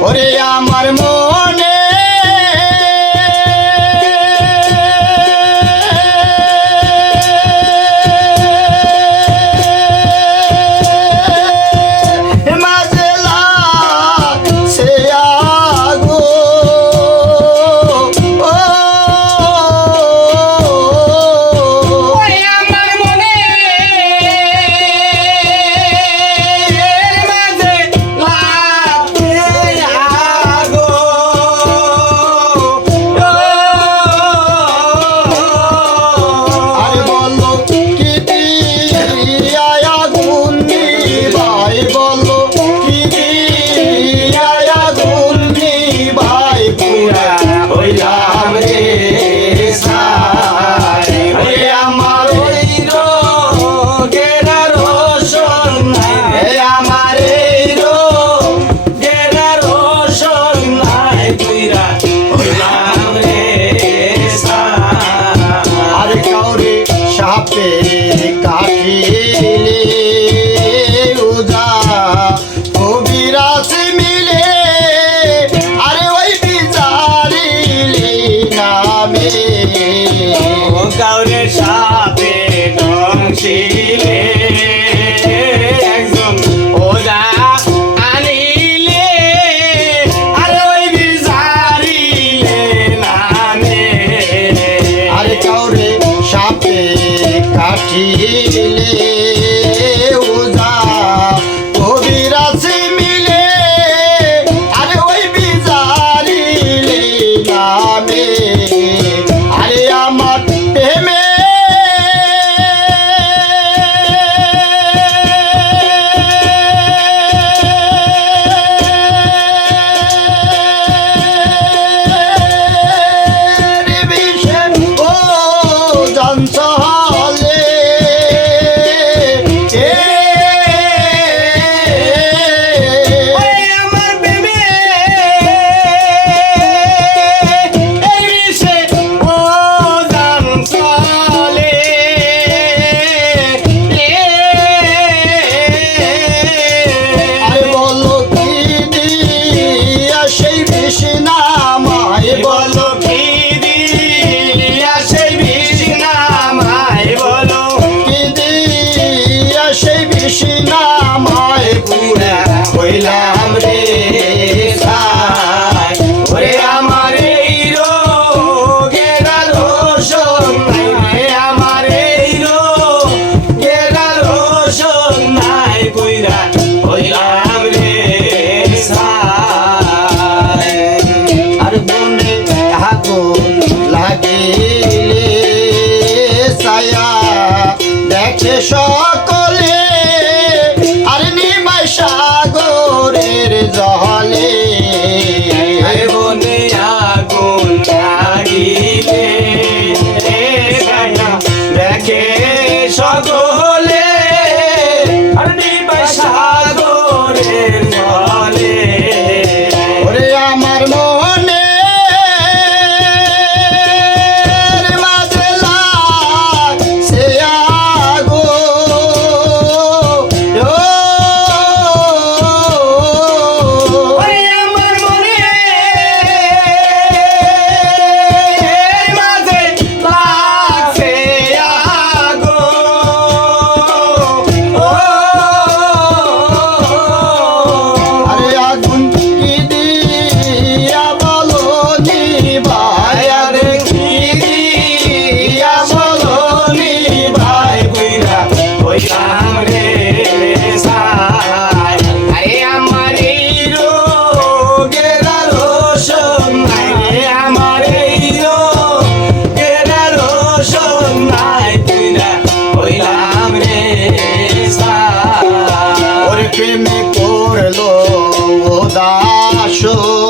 ওরে আমার মনে জোর